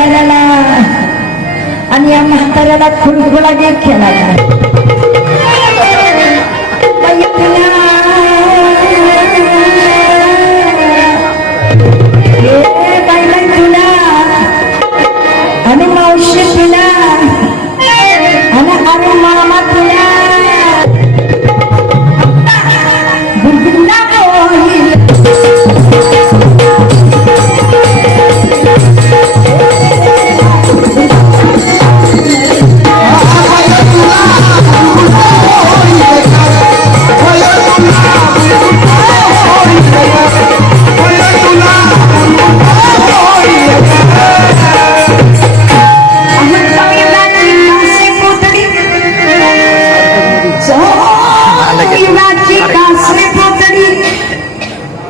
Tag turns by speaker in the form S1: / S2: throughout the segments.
S1: খেলা না আমি আমার হাতের আবার ফুলগুলা দিয়ে খেলা আমি মাসে আমি আরো মা মাত্র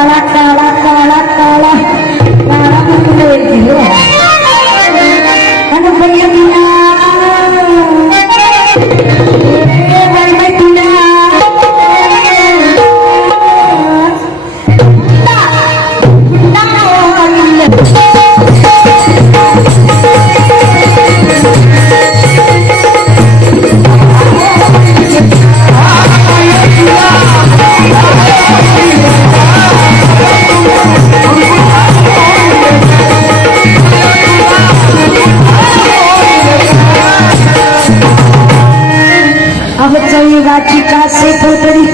S1: Gracias. चौधड़ the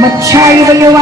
S1: मच्छाई वयव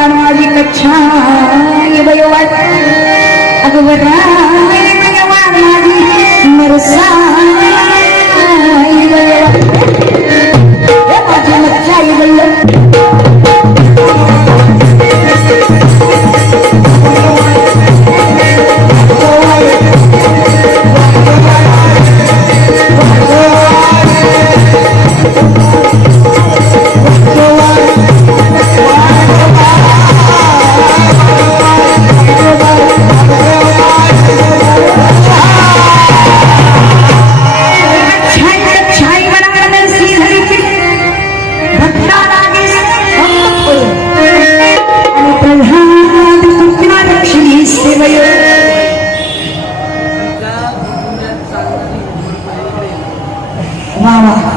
S1: 妈妈。Wow.